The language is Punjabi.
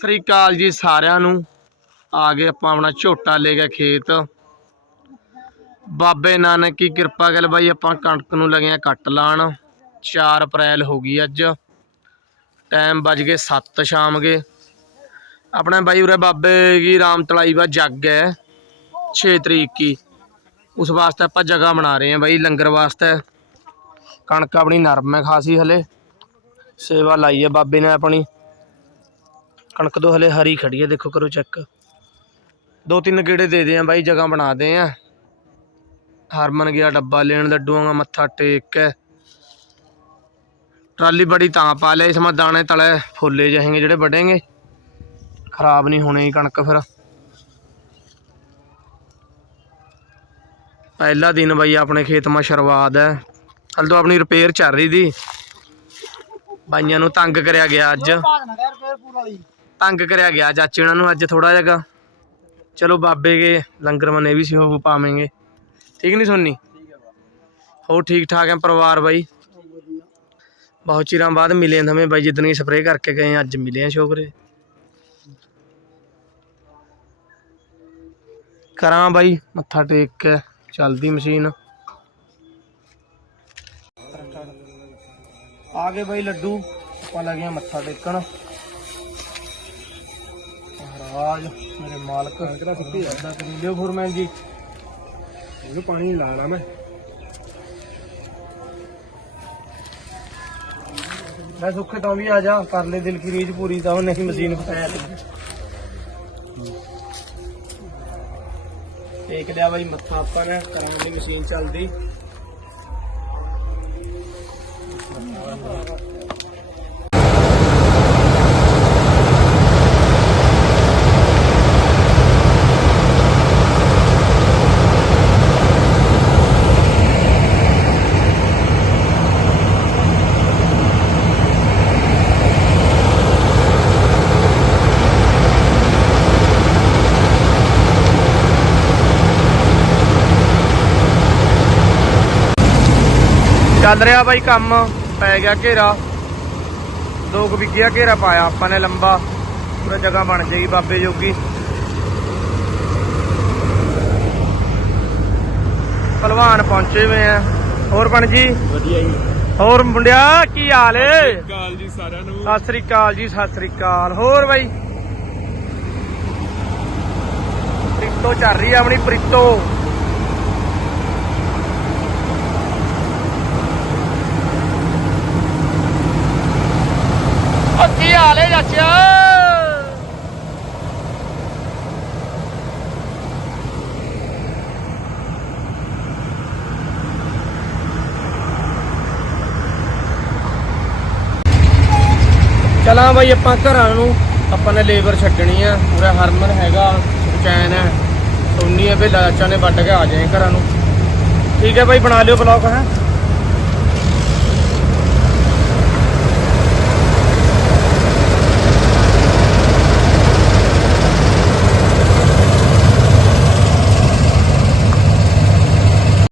ਸ੍ਰੀ ਅਕਾਲ ਜੀ ਸਾਰਿਆਂ ਨੂੰ। ਆ ਗਏ ਆਪਾਂ ਆਪਣਾ ਝੋਟਾ ਲੈ ਕੇ ਖੇਤ। ਬਾਬੇ ਨਾਨਕ ਕੀ ਕਿਰਪਾ ਕਰ ਬਾਈ, ਆਪਾਂ ਕਣਕ ਨੂੰ ਲਗੇ ਆ ਕੱਟ ਲਾਣ। 4 ਅਪ੍ਰੈਲ ਹੋ ਗਈ ਅੱਜ। ਟਾਈਮ ਵੱਜ ਗਏ 7 ਸ਼ਾਮ ਗਏ। ਆਪਣੇ ਬਾਈ ਉਰੇ ਬਾਬੇ ਕੀ ਰਾਮ ਤਲਾਈ ਵਾ, ਜੱਗ ਹੈ। 6 ਤਰੀਕ ਕੀ। ਉਸ ਵਾਸਤੇ ਆਪਾਂ ਜਗ੍ਹਾ ਬਣਾ ਰਹੇ ਹਾਂ ਬਾਈ, ਲੰਗਰ ਵਾਸਤੇ। ਕਣਕ ਆਪਣੀ ਨਰਮ ਹੈ ਖਾਸੀ ਹਲੇ। ਸੇਵਾ ਲਾਈ ਹੈ ਬਾਬੇ ਨੇ ਆਪਣੀ। ਕਣਕ ਤੋਂ ਹਲੇ ਹਰੀ ਖੜੀ ਹੈ ਦੇਖੋ ਕਰੋ ਚੈੱਕ ਦੋ ਤਿੰਨ ਗੇੜੇ ਦੇ ਦੇ ਆ ਬਾਈ, ਜਗ੍ਹਾ ਬਣਾ ਆ। ਹਰਮਨ ਗਿਆ ਡੱਬਾ ਲੈਣ, ਲੱਡੂਆਂ ਦਾ ਮੱਥਾ ਟੇਕ ਕੇ ਟਰਾਲੀ ਬੜੀ ਤਾਂ ਪਾ ਲਿਆ, ਇਸ ਮਾ ਦਾਣੇ ਤਲੇ ਫੁੱਲੇ ਜਾਏਂਗੇ ਜਿਹੜੇ ਵੱਡੇਂਗੇ ਖਰਾਬ ਨਹੀਂ ਹੋਣੀ ਕਣਕ ਫਿਰ। ਪਹਿਲਾ ਦਿਨ ਬਾਈ ਆਪਣੇ ਖੇਤ ਮਾ ਸ਼ੁਰੂਆਤ ਹੈ ਹਲ ਤੋਂ ਆਪਣੀ ਰਿਪੇਅਰ ਚੱਲ ਰਹੀ ਦੀ। ਬਾਈਆਂ ਨੂੰ ਤੰਗ ਕਰਿਆ ਗਿਆ ਅੱਜ। ਤੰਗ ਕਰਿਆ ਗਿਆ ਚਾਚੇ ਉਹਨਾਂ ਨੂੰ ਅੱਜ ਥੋੜਾ ਜਿਹਾ ਚਲੋ ਬਾਬੇ ਕੇ ਲੰਗਰ ਮਨੇ ਵੀ ਸੀ ਉਹ ਠੀਕ ਨਹੀਂ ਸੁਣਨੀ ਹੋ ਠੀਕ ਠਾਕ ਹੈ ਪਰਿਵਾਰ ਬਾਈ? ਬਹੁਤ ਚਿਰਾਂ ਬਾਅਦ ਮਿਲੇ ਹਮੇ ਬਾਈ, ਜਿੱਦਣੀ ਸਪਰੇਅ ਕਰਕੇ ਗਏ ਅੱਜ ਮਿਲੇ ਆ ਸ਼ੋਕਰੇ। ਕਰਾਂ ਬਾਈ, ਮੱਥਾ ਟੇਕ ਕੇ ਚੱਲਦੀ ਮਸ਼ੀਨ। ਆ ਗਏ ਬਾਈ ਲੱਡੂ, ਆਪਾਂ ਲੱਗਿਆ ਮੱਥਾ ਟੇਕਣ। ਮਹਾਰਾਜ ਮੇਰੇ ਮਾਲਕ। ਕਿਹੜਾ ਸੁੱਤੀ ਜਾਂਦਾ ਕਰੀ ਲਿਓ ਫੁਰਮੈਨ ਜੀ। ਇਹਨੂੰ ਪਾਣੀ ਲਾਣਾ ਮੈਂ। ਮੈਂ ਸੁੱਖੇ ਤਾਂ ਵੀ ਆ ਜਾ ਕਰ ਲੈ ਦਿਲ ਕੀ ਰੀਝ ਪੂਰੀ ਤਾਂ ਉਹ ਨਹੀਂ ਮਸ਼ੀਨ ਪਕਾਇਆ ਟੇਕ ਲਿਆ ਬਾਈ ਮੱਥਾ ਆਪਾਂ ਨੇ ਕਰਾਂ ਦੀ ਮਸ਼ੀਨ ਚੱਲਦੀ। ਚੱਲ ਰਿਹਾ ਬਾਈ ਕੰਮ ਪੈ ਗਿਆ ਘੇਰਾ। ਦੋ ਕੁ ਵਿਗਿਆ ਘੇਰਾ ਪਾਇਆ ਆਪਾਂ ਨੇ ਲੰਬਾ। ਪੂਰਾ ਜਗ੍ਹਾ ਬਣ ਜੇਗੀ ਬਾਬੇ ਜੋਗੀ। ਪਹਿਲਵਾਨ ਪਹੁੰਚੇ ਹੋਏ ਆ। ਹੋਰ ਬਣ ਜੀ? ਵਧੀਆ ਜੀ। ਹੋਰ ਮੁੰਡਿਆ ਕੀ ਹਾਲ ਏ? ਕਾਲ ਜੀ ਸਾਰਿਆਂ ਨੂੰ। ਸਤਿ ਸ੍ਰੀ ਅਕਾਲ ਜੀ ਸਤਿ ਸ੍ਰੀ ਅਕਾਲ। ਹੋਰ ਬਾਈ? ਪ੍ਰੀਤੋ ਚੱਲ ਰਹੀ ਆ ਆਪਣੀ ਪ੍ਰੀਤੋ। ਕੀ ਚਲਾਂ ਬਾਈ, ਆਪਾਂ ਘਰਾਂ ਨੂੰ, ਆਪਾਂ ਨੇ ਲੇਬਰ ਛੱਡਣੀ ਆ। ਪੂਰਾ ਹਰਮਨ ਹੈਗਾ ਚੈਨ ਹੈ, ਸੋਨੀ ਹੈ, ਬੇਲਾ ਲਾਚਾ ਨੇ ਵੱਢ ਕੇ ਆ ਜਾਏ ਘਰਾਂ ਨੂੰ। ਠੀਕ ਹੈ ਬਾਈ, ਬਣਾ ਲਿਓ ਬਲੌਗ ਹੈ।